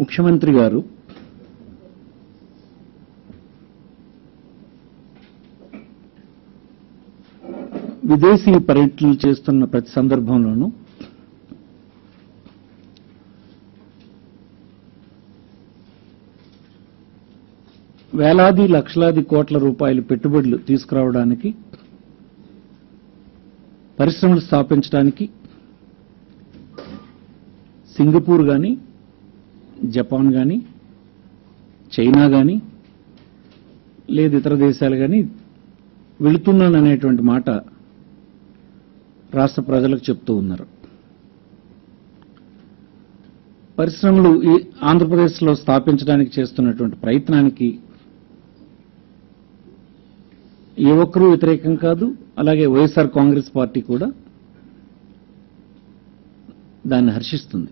ముఖ్యమంత్రి గారు విదేశీ పర్యటనలు చేస్తున్న ప్రతి సందర్భంలోనూ వేలాది లక్షలాది కోట్ల రూపాయల పెట్టుబడులు తీసుకురావడానికి, పరిశ్రమలు స్థాపించడానికి సింగపూర్ గాని, జపాన్ గాని, చైనా గాని, లేదు ఇతర దేశాలు గాని వెళుతున్నాననేటువంటి మాట రాష్ట్ర ప్రజలకు చెప్తూ ఉన్నారు. పరిశ్రమలు ఈ ఆంధ్రప్రదేశ్లో స్థాపించడానికి చేస్తున్నటువంటి ప్రయత్నానికి ఏ ఒక్కరూ వ్యతిరేకం కాదు. అలాగే వైఎస్ఆర్ కాంగ్రెస్ పార్టీ కూడా దాన్ని హర్షిస్తుంది.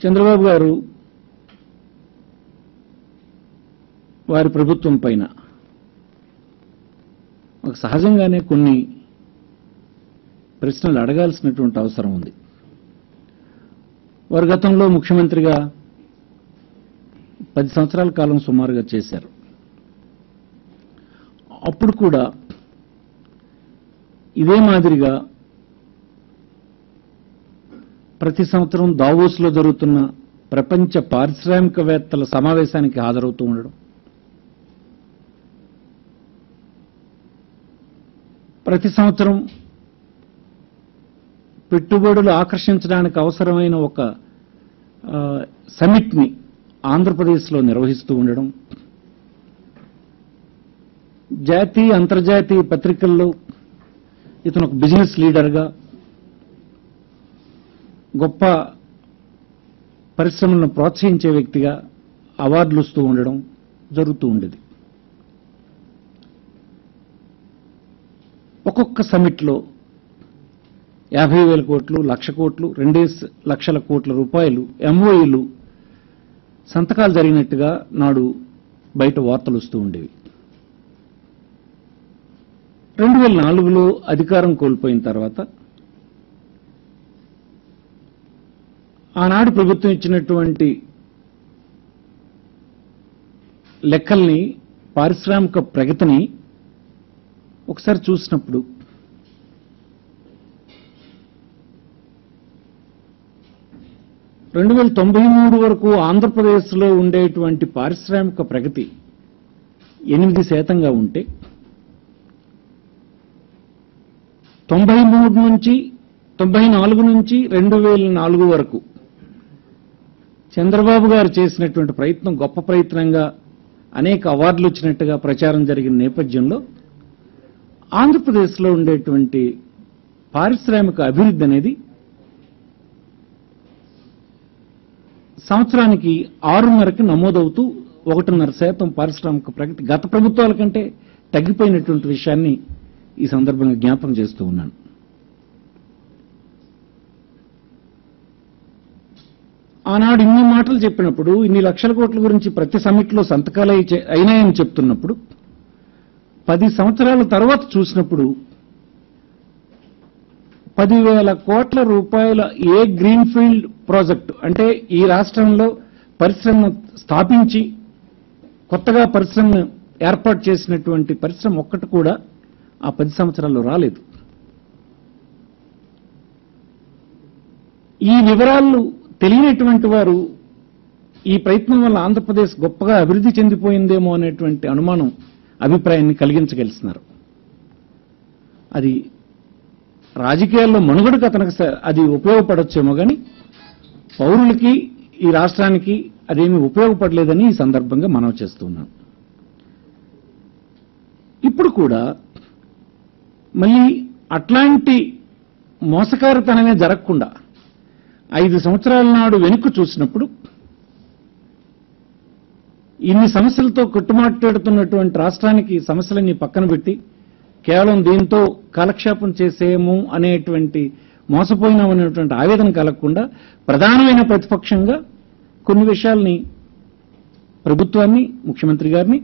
చంద్రబాబు గారు వారి ప్రభుత్వం పైన ఒక సహజంగానే కొన్ని ప్రశ్నలు అడగాల్సినటువంటి అవసరం ఉంది. వారు గతంలో ముఖ్యమంత్రిగా 10 సంవత్సరాల కాలం సుమారుగా చేశారు. అప్పుడు కూడా ఇదే మాదిరిగా ప్రతి సంవత్సరం దావోస్లో జరుగుతున్న ప్రపంచ పారిశ్రామికవేత్తల సమావేశానికి హాజరవుతూ ఉండడం, ప్రతి సంవత్సరం పెట్టుబడులు ఆకర్షించడానికి అవసరమైన ఒక సమిట్ని ఆంధ్రప్రదేశ్లో నిర్వహిస్తూ ఉండడం, జాతీయ అంతర్జాతీయ పత్రికల్లో ఇతను ఒక బిజినెస్ లీడర్గా గొప్ప పరిశ్రమలను ప్రోత్సహించే వ్యక్తిగా అవార్డులు వస్తూ ఉండడం జరుగుతూ ఉండేది. ఒక్కొక్క సమిట్లో 50,000 కోట్లు, 1,00,000 కోట్లు, 2 లక్షల కోట్ల రూపాయలు ఎంఓయూలు సంతకాలు జరిగినట్టుగా నాడు బయట వార్తలు వస్తూ ఉండేవి. 2004లో అధికారం కోల్పోయిన తర్వాత ఆనాడు ప్రభుత్వం ఇచ్చినటువంటి లెక్కల్ని, పారిశ్రామిక ప్రగతిని ఒకసారి చూసినప్పుడు రెండు 2093 వరకు ఆంధ్రప్రదేశ్లో ఉండేటువంటి పారిశ్రామిక ప్రగతి 8% ఉంటే 94 నుంచి 2004 వరకు చంద్రబాబు గారు చేసినటువంటి ప్రయత్నం గొప్ప ప్రయత్నంగా అనేక అవార్డులు వచ్చినట్టుగా ప్రచారం జరిగిన నేపథ్యంలో ఆంధ్రప్రదేశ్లో ఉండేటువంటి పారిశ్రామిక అభివృద్ధి అనేది సంవత్సరానికి 6.5కి నమోదవుతూ 1.5% పారిశ్రామిక ప్రగతి గత ప్రభుత్వాల కంటే తగ్గిపోయినటువంటి విషయాన్ని ఈ సందర్భంగా జ్ఞాపకం చేస్తూ ఉన్నాను. ఆనాడు ఇన్ని మాటలు చెప్పినప్పుడు, ఇన్ని లక్షల కోట్ల గురించి ప్రతి సమిట్లో సంతకాలు అయినాయని చెప్తున్నప్పుడు 10 సంవత్సరాల తర్వాత చూసినప్పుడు 10,000 కోట్ల రూపాయల ఏ గ్రీన్ఫీల్డ్ ప్రాజెక్టు, అంటే ఈ రాష్ట్రంలో పరిశ్రమను స్థాపించి కొత్తగా పరిశ్రమను ఏర్పాటు చేసినటువంటి పరిశ్రమ ఒక్కటి కూడా ఆ 10 సంవత్సరాల్లో రాలేదు. ఈ వివరాలు తెలియనటువంటి వారు ఈ ప్రయత్నం వల్ల ఆంధ్రప్రదేశ్ గొప్పగా అభివృద్ధి చెందిపోయిందేమో అనేటువంటి అనుమానం, అభిప్రాయాన్ని కలిగించగలుస్తున్నారు. అది రాజకీయాల్లో మనుగడకు అతనికి అది ఉపయోగపడొచ్చేమో కానీ పౌరులకి, ఈ రాష్ట్రానికి అదేమీ ఉపయోగపడలేదని ఈ సందర్భంగా మనవి చేస్తున్నాం. ఇప్పుడు కూడా మళ్ళీ అట్లాంటి మోసకారితనమే జరగకుండా 5 సంవత్సరాల నాడు వెనుక చూసినప్పుడు ఇన్ని సమస్యలతో కొట్టుమాట్లాడుతున్నటువంటి రాష్ట్రానికి సమస్యలన్నీ పక్కన పెట్టి కేవలం దీంతో కాలక్షేపం చేసేము అనేటువంటి మోసపోయినామనేటువంటి ఆవేదన కలగకుండా ప్రధానమైన ప్రతిపక్షంగా కొన్ని విషయాల్ని ప్రభుత్వాన్ని, ముఖ్యమంత్రి గారిని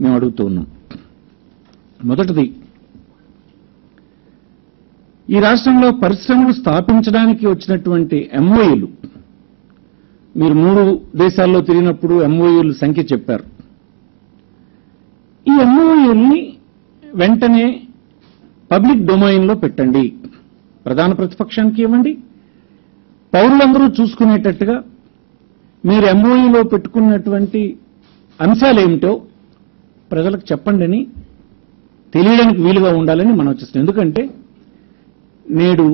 మేము అడుగుతూ ఉన్నాం. మొదటిది, ఈ రాష్ట్రంలో పరిశ్రమలు స్థాపించడానికి వచ్చినటువంటి ఎంఓయూలు, మీరు 3 దేశాల్లో తిరిగినప్పుడు ఎంఓయూల సంఖ్య చెప్పారు. ఈ ఎంఓయూల్ని వెంటనే పబ్లిక్ డొమైన్లో పెట్టండి, ప్రధాన ప్రతిపక్షానికి ఇవ్వండి, పౌరులందరూ చూసుకునేటట్టుగా మీరు ఎంఓయూలో పెట్టుకున్నటువంటి అంశాలేమిటో ప్రజలకు చెప్పండి అని తెలియడానికి వీలుగా ఉండాలని మనం వచ్చేస్తాం. ఎందుకంటే నేడు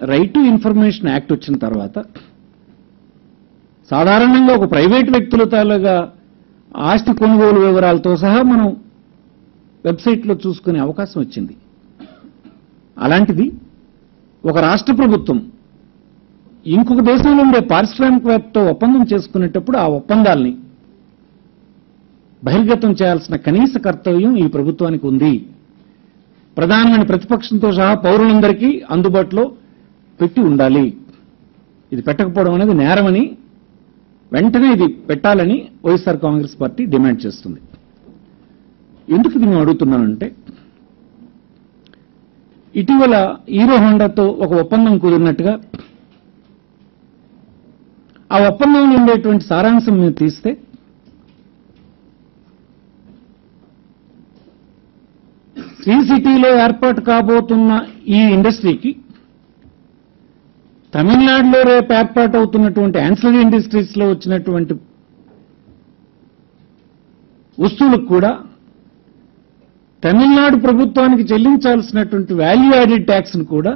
రైట్ టు ఇన్ఫర్మేషన్ యాక్ట్ వచ్చిన తర్వాత సాధారణంగా ఒక ప్రైవేటు వ్యక్తుల తాలూగా ఆస్తి కొనుగోలు వివరాలతో సహా మనం వెబ్సైట్లో చూసుకునే అవకాశం వచ్చింది. అలాంటిది ఒక రాష్ట్ర ప్రభుత్వం ఇంకొక దేశంలో ఉండే పారిశ్రామికవేత్తతో ఒప్పందం చేసుకునేటప్పుడు ఆ ఒప్పందాల్ని బహిర్గతం చేయాల్సిన కనీస కర్తవ్యం ఈ ప్రభుత్వానికి ఉంది. ప్రధానమైన ప్రతిపక్షంతో సహా పౌరులందరికీ అందుబాటులో పెట్టి ఉండాలి. ఇది పెట్టకపోవడం అనేది నేరమని, వెంటనే ఇది పెట్టాలని వైఎస్ఆర్ కాంగ్రెస్ పార్టీ డిమాండ్ చేస్తుంది. ఎందుకు ఇది మేము అడుగుతున్నానంటే, ఇటీవల హీరో హోండాతో ఒక ఒప్పందం కుదిరినట్టుగా ఆ ఒప్పందంలో ఉండేటువంటి సారాంశం మీరు తీస్తే శ్రీ సిటీలో ఏర్పాటు కాబోతున్న ఈ ఇండస్ట్రీకి తమిళనాడులో రేపు ఏర్పాటు అవుతున్నటువంటి యాన్సిలరీ ఇండస్ట్రీస్లో వచ్చినటువంటి వస్తువులకు కూడా తమిళనాడు ప్రభుత్వానికి చెల్లించాల్సినటువంటి వాల్యూ యాడెడ్ ట్యాక్స్ను కూడా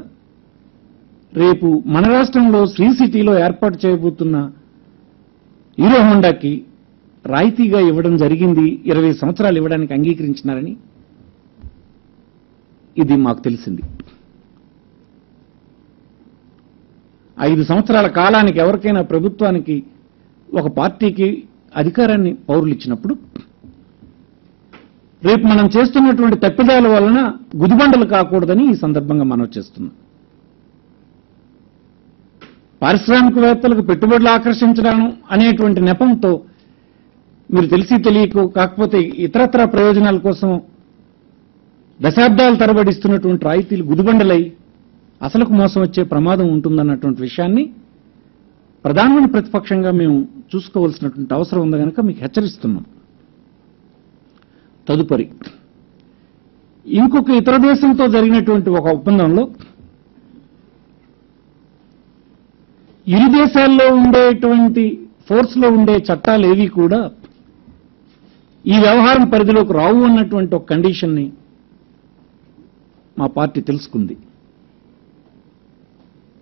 రేపు మన రాష్ట్రంలో శ్రీ సిటీలో ఏర్పాటు చేయబోతున్న హీరో హోండాకి రాయితీగా ఇవ్వడం జరిగింది. 20 సంవత్సరాలు ఇవ్వడానికి అంగీకరించినారని ఇది మాకు తెలిసింది. 5 సంవత్సరాల కాలానికి ఎవరికైనా ప్రభుత్వానికి ఒక పార్టీకి అధికారాన్ని పౌరులు ఇచ్చినప్పుడు రేపు మనం చేస్తున్నటువంటి తప్పిదాల వలన గుదిబండలు కాకూడదని ఈ సందర్భంగా మనం చేస్తున్నాం. పారిశ్రామికవేత్తలకు పెట్టుబడులు ఆకర్షించడం అనేటువంటి నెపంతో మీరు తెలిసి తెలియకు, కాకపోతే ఇతరత్ర ప్రయోజనాల కోసం దశాబ్దాల తరబడి ఇస్తున్నటువంటి రాయితీలు గుదిబండలై అసలుకు మోసం వచ్చే ప్రమాదం ఉంటుందన్నటువంటి విషయాన్ని ప్రధానమైన ప్రతిపక్షంగా మేము చూసుకోవాల్సినటువంటి అవసరం ఉంది కనుక మీకు హెచ్చరిస్తున్నాం. తదుపరి ఇంకొక ఇతర దేశంతో జరిగినటువంటి ఒక ఒప్పందంలో ఇరు దేశాల్లో ఉండేటువంటి ఫోర్స్లో ఉండే చట్టాలు ఏవి కూడా ఈ వ్యవహారం పరిధిలోకి రావు అన్నటువంటి ఒక కండిషన్ని మా పార్టీ తెలుసుకుంది.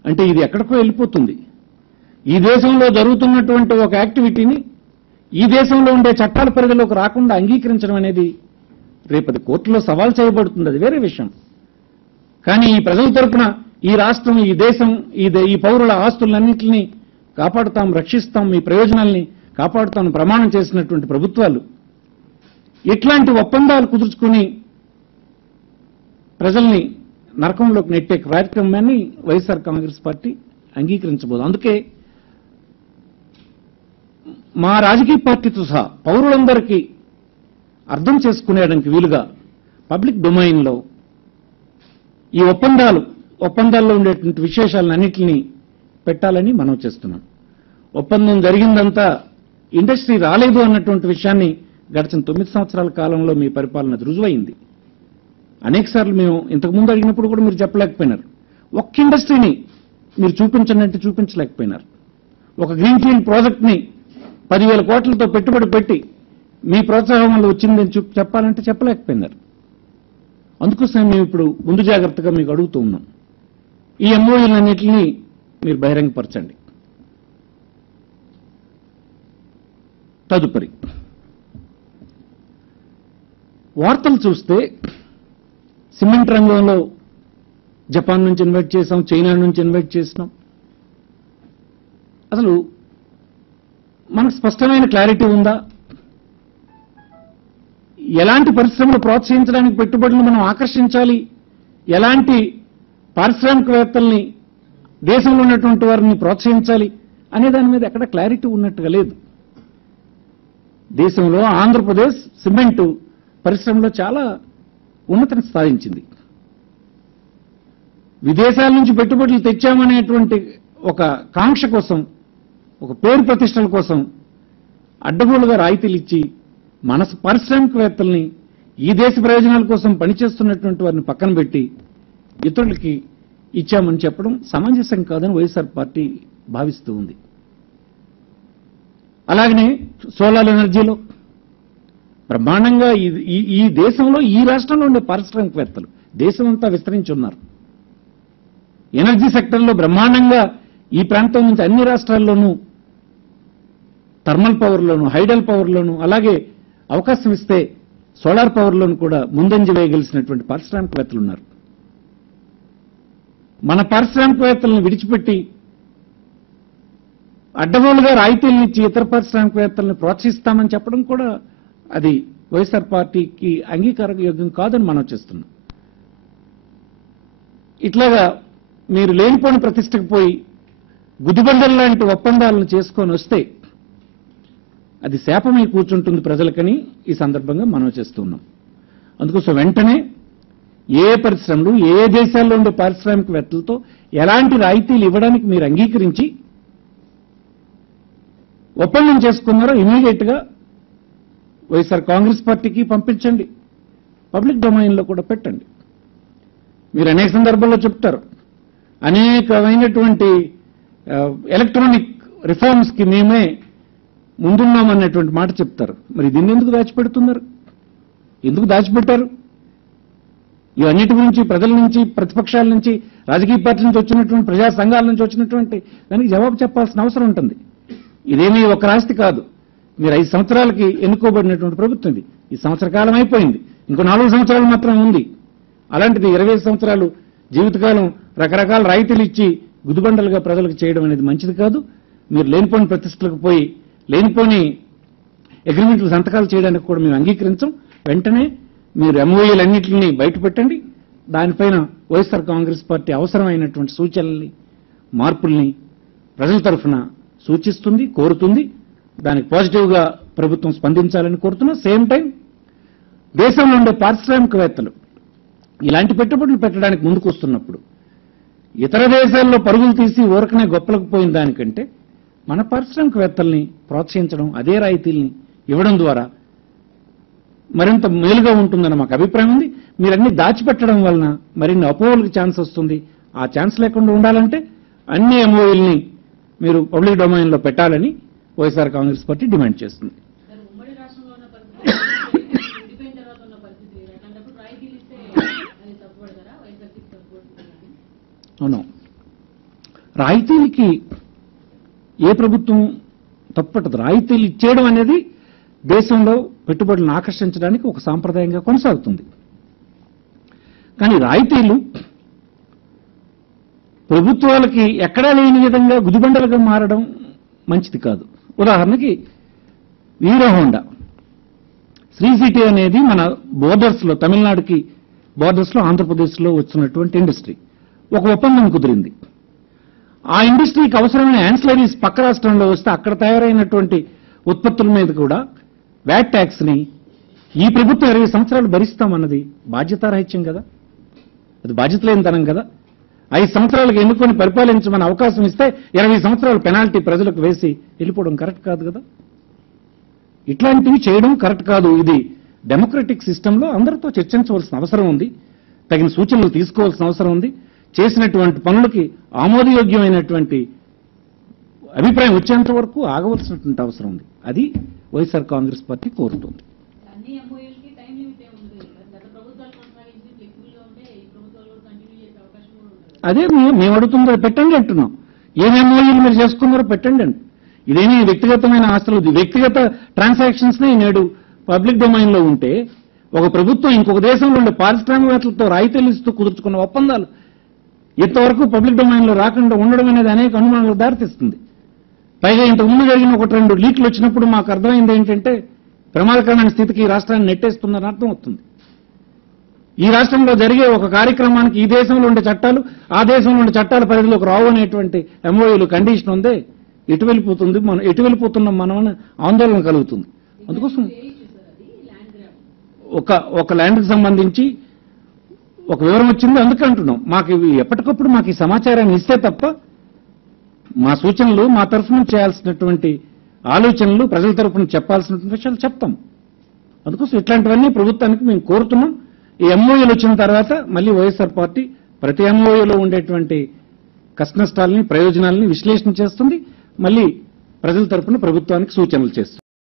అంటే ఇది ఎక్కడికో వెళ్ళిపోతుంది. ఈ దేశంలో జరుగుతున్నటువంటి ఒక యాక్టివిటీని ఈ దేశంలో ఉండే చట్టాల పరిధిలోకి రాకుండా అంగీకరించడం అనేది రేపటి కోర్టులో సవాల్ చేయబడుతుంది, అది వేరే విషయం. కానీ ఈ ప్రజల తరపున ఈ రాష్ట్రం, ఈ దేశం, ఈ పౌరుల ఆస్తులన్నింటినీ కాపాడుతాం, రక్షిస్తాం, ఈ ప్రయోజనాల్ని కాపాడుతాం ప్రమాణం చేసినటువంటి ప్రభుత్వాలు ఇట్లాంటి ఒప్పందాలు కుదుర్చుకుని ప్రజల్ని నరకంలోకి నెట్టే కార్యక్రమాన్ని వైఎస్ఆర్ కాంగ్రెస్ పార్టీ అంగీకరించబోదు. అందుకే మా రాజకీయ పార్టీతో సహా పౌరులందరికీ అర్థం చేసుకునేడానికి వీలుగా పబ్లిక్ డొమైన్లో ఈ ఒప్పందాల్లో ఉండేటువంటి విశేషాలన్నింటినీ పెట్టాలని మనం చేస్తున్నాం. ఒప్పందం జరిగిందంతా ఇండస్ట్రీ రాలేదు అన్నటువంటి విషయాన్ని గడిచిన 9 సంవత్సరాల కాలంలో మీ పరిపాలన రుజువైంది. అనేకసార్లు మేము ఇంతకుముందు అడిగినప్పుడు కూడా మీరు చెప్పలేకపోయినారు. ఒక్క ఇండస్ట్రీని మీరు చూపించండి అంటే చూపించలేకపోయినారు. ఒక గ్రీన్ఫీల్డ్ ప్రాజెక్ట్ని 10,000 కోట్లతో పెట్టుబడి పెట్టి మీ ప్రోత్సాహం వల్ల వచ్చిందని చెప్పాలంటే చెప్పలేకపోయినారు. అందుకోసం మేము ఇప్పుడు ముందు జాగ్రత్తగా మీకు అడుగుతూ ఉన్నాం, ఈ ఎంఓయూలన్నింటినీ మీరు బహిరంగపరచండి. తదుపరి వార్తలు చూస్తే సిమెంట్ రంగంలో జపాన్ నుంచి ఇన్వైట్ చేసాం, చైనా నుంచి ఇన్వైట్ చేసినాం. అసలు మనకు స్పష్టమైన క్లారిటీ ఉందా? ఎలాంటి పరిశ్రమలు ప్రోత్సహించడానికి పెట్టుబడులను మనం ఆకర్షించాలి, ఎలాంటి పారిశ్రామికవేత్తల్ని దేశంలో ఉన్నటువంటి వారిని ప్రోత్సహించాలి అనే దాని మీద ఎక్కడ క్లారిటీ ఉన్నట్టుగా లేదు. దేశంలో ఆంధ్రప్రదేశ్ సిమెంటు పరిశ్రమలో చాలా ఉన్నతిని సాధించింది. విదేశాల నుంచి పెట్టుబడులు తెచ్చామనేటువంటి ఒక కాంక్ష కోసం, ఒక పేరు ప్రతిష్టల కోసం అడ్డగోలుగా రాయితీలు ఇచ్చి మన పారిశ్రామికవేత్తల్ని ఈ దేశ ప్రయోజనాల కోసం పనిచేస్తున్నటువంటి వారిని పక్కన పెట్టి ఇతరులకి ఇచ్చామని చెప్పడం సమంజసం కాదని వైఎస్ఆర్ పార్టీ భావిస్తూ ఉంది. అలాగనే సోలార్ ఎనర్జీలో బ్రహ్మాండంగా ఈ దేశంలో, ఈ రాష్ట్రంలో ఉండే పారిశ్రామికవేత్తలు దేశమంతా విస్తరించి ఉన్నారు. ఎనర్జీ సెక్టర్లో బ్రహ్మాండంగా ఈ ప్రాంతం నుంచి అన్ని రాష్ట్రాల్లోనూ థర్మల్ పవర్లోను, హైడల్ పవర్లోను, అలాగే అవకాశం ఇస్తే సోలార్ పవర్లోను కూడా ముందంజ వేయగలిసినటువంటి పారిశ్రామికవేత్తలు ఉన్నారు. మన పారిశ్రామికవేత్తలను విడిచిపెట్టి అడ్డగోలుగా రాయితీలను ఇచ్చి ఇతర పారిశ్రామికవేత్తలను ప్రోత్సహిస్తామని చెప్పడం కూడా అది వైఎస్ఆర్ పార్టీకి అంగీకారయోగ్యం కాదని మనం చేస్తున్నాం. ఇట్లాగా మీరు లేనిపోని ప్రతిష్టకు పోయి గుదిబండల లాంటి ఒప్పందాలను చేసుకొని వస్తే అది శాపమై కూర్చుంటుంది ప్రజలకని ఈ సందర్భంగా మనం చేస్తున్నాం. అందుకోసం వెంటనే ఏ పరిశ్రమలు, ఏ దేశాల్లో ఉండే పారిశ్రామికవేత్తలతో ఎలాంటి రాయితీలు ఇవ్వడానికి మీరు అంగీకరించి ఒప్పందం చేసుకున్నారో ఇమీడియట్ గా వైఎస్ఆర్ కాంగ్రెస్ పార్టీకి పంపించండి, పబ్లిక్ డొమైన్లో కూడా పెట్టండి. మీరు అనేక సందర్భాల్లో చెప్తారు, అనేకమైనటువంటి ఎలక్ట్రానిక్ రిఫార్మ్స్ కి మేమే ముందున్నామన్నటువంటి మాట చెప్తారు. మరి దీన్ని ఎందుకు దాచిపెడుతున్నారు? ఎందుకు దాచిపెట్టారు? ఇవన్నిటి గురించి ప్రజల నుంచి, ప్రతిపక్షాల నుంచి, రాజకీయ పార్టీల నుంచి వచ్చినటువంటి, ప్రజా సంఘాల నుంచి వచ్చినటువంటి దానికి జవాబు చెప్పాల్సిన అవసరం ఉంటుంది. ఇదేమీ ఒక రాష్ట్ర కాదు. మీరు 5 సంవత్సరాలకి ఎన్నుకోబడినటువంటి ప్రభుత్వం ఇది. ఈ సంవత్సర కాలం అయిపోయింది, ఇంకో 4 సంవత్సరాలు మాత్రమే ఉంది. అలాంటిది 25 సంవత్సరాలు జీవితకాలం రకరకాల రాయితీలు ఇచ్చి గుదిబండలుగా ప్రజలకు చేయడం అనేది మంచిది కాదు. మీరు లేనిపోని ప్రతిష్టలకు పోయి లేనిపోని అగ్రిమెంట్లు సంతకాలు చేయడానికి కూడా మేము అంగీకరించం. వెంటనే మీరు ఎంఓఏలన్నింటినీ బయటపెట్టండి. దానిపైన వైఎస్ఆర్ కాంగ్రెస్ పార్టీ అవసరమైనటువంటి సూచనల్ని, మార్పుల్ని ప్రజల తరఫున సూచిస్తుంది, కోరుతుంది. దానికి పాజిటివ్గా ప్రభుత్వం స్పందించాలని కోరుతున్నా. సేమ్ టైం దేశంలో ఉండే పారిశ్రామికవేత్తలు ఇలాంటి పెట్టుబడులు పెట్టడానికి ముందుకు వస్తున్నప్పుడు ఇతర దేశాల్లో పరుగులు తీసి ఊరకనే గొప్పలకు పోయిన దానికంటే మన పారిశ్రామికవేత్తల్ని ప్రోత్సహించడం, అదే రాయితీల్ని ఇవ్వడం ద్వారా మరింత మేలుగా ఉంటుందని మాకు అభిప్రాయం ఉంది. మీరన్నీ దాచిపెట్టడం వలన మరిన్ని అపోహలకు ఛాన్స్ వస్తుంది. ఆ ఛాన్స్ లేకుండా ఉండాలంటే అన్ని ఎంఓఎల్ని మీరు పబ్లిక్ డొమైన్లో పెట్టాలని వైఎస్ఆర్ కాంగ్రెస్ పార్టీ డిమాండ్ చేస్తుంది. అవును, రాయితీలకి ఏ ప్రభుత్వం తప్పట్టదు. రాయితీలు ఇచ్చేయడం అనేది దేశంలో పెట్టుబడులను ఆకర్షించడానికి ఒక సాంప్రదాయంగా కొనసాగుతుంది. కానీ రాయితీలు ప్రభుత్వాలకి ఎక్కడా లేని విధంగా గుదిబండలుగా మారడం మంచిది కాదు. ఉదాహరణకి హీరో హోండా శ్రీ సిటీ అనేది మన బోర్డర్స్లో, తమిళనాడుకి బోర్డర్స్లో, ఆంధ్రప్రదేశ్లో వచ్చినటువంటి ఇండస్ట్రీ. ఒక ఒప్పందం కుదిరింది. ఆ ఇండస్ట్రీకి అవసరమైన యాన్సిలరీస్ పక్క రాష్ట్రంలో వస్తే అక్కడ తయారైనటువంటి ఉత్పత్తుల మీద కూడా వ్యాట్ ట్యాక్స్ ని ఈ ప్రభుత్వం 20 సంవత్సరాలు భరిస్తామన్నది బాధ్యతారాహిత్యం కదా, అది బాధ్యత లేనితనం కదా. 5 సంవత్సరాలకు ఎన్నుకొని పరిపాలించమని అవకాశం ఇస్తే 20 సంవత్సరాలు పెనాల్టీ ప్రజలకు వేసి వెళ్ళిపోవడం కరెక్ట్ కాదు కదా. ఇట్లాంటివి చేయడం కరెక్ట్ కాదు. ఇది డెమోక్రటిక్ సిస్టంలో అందరితో చర్చించవలసిన అవసరం ఉంది, తగిన సూచనలు తీసుకోవాల్సిన అవసరం ఉంది. చేసినటువంటి పనులకి ఆమోదయోగ్యమైనటువంటి అభిప్రాయం వచ్చేంత వరకు ఆగవలసినటువంటి అవసరం ఉంది. అది వైఎస్ఆర్ కాంగ్రెస్ పార్టీ కోరుతుంది. అదే మేము అడుగుతుందో పెట్టండి అంటున్నాం. ఏం ఎంఓయూలు మీరు చేసుకున్నారో పెట్టండి అండి. ఇదేమీ వ్యక్తిగతమైన ఆస్తులు, వ్యక్తిగత ట్రాన్సాక్షన్స్ నే నేడు పబ్లిక్ డొమైన్ లో ఉంటే ఒక ప్రభుత్వం ఇంకొక దేశంలో ఉండే పారిశ్రామికవేత్తలతో రాయితీలు ఇస్తూ కుదుర్చుకున్న ఒప్పందాలు ఇంతవరకు పబ్లిక్ డొమైన్ లో రాకుండా ఉండడం అనేది అనేక అనుమానాలకు దారితీస్తుంది. పైగా ఇంతకుముందు జరిగిన 1-2 లీక్లు వచ్చినప్పుడు మాకు అర్థమైంది ఏంటంటే ప్రమాదకరమైన స్థితికి ఈ రాష్ట్రాన్ని నెట్టేస్తుందని అర్థం అవుతుంది. ఈ రాష్ట్రంలో జరిగే ఒక కార్యక్రమానికి ఈ దేశంలో ఉండే చట్టాలు ఆ దేశంలో ఉండే చట్టాల పరిధిలోకి రావు అనేటువంటి ఎంఓయూలు కండిషన్ ఉందే, ఎటు వెళ్ళిపోతున్నాం మనం అని ఆందోళన కలుగుతుంది. అందుకోసం ఒక ల్యాండ్కి సంబంధించి ఒక వివరం వచ్చింది, అందుకే అంటున్నాం. మాకు ఇవి ఎప్పటికప్పుడు మాకు ఈ సమాచారాన్ని ఇస్తే తప్ప మా సూచనలు, మా తరఫున చేయాల్సినటువంటి ఆలోచనలు, ప్రజల తరఫున చెప్పాల్సినటువంటి విషయాలు చెప్తాం. అందుకోసం ఇట్లాంటివన్నీ ప్రభుత్వానికి మేము కోరుతున్నాం. ఈ ఎంఓయూలు వచ్చిన తర్వాత మళ్ళీ వైఎస్ఆర్ పార్టీ ప్రతి ఎంఓయూలో ఉండేటువంటి కష్టనష్టాలని, ప్రయోజనాలని విశ్లేషణ చేస్తుంది. మళ్ళీ ప్రజల తరఫున ప్రభుత్వానికి సూచనలు చేస్తుంది.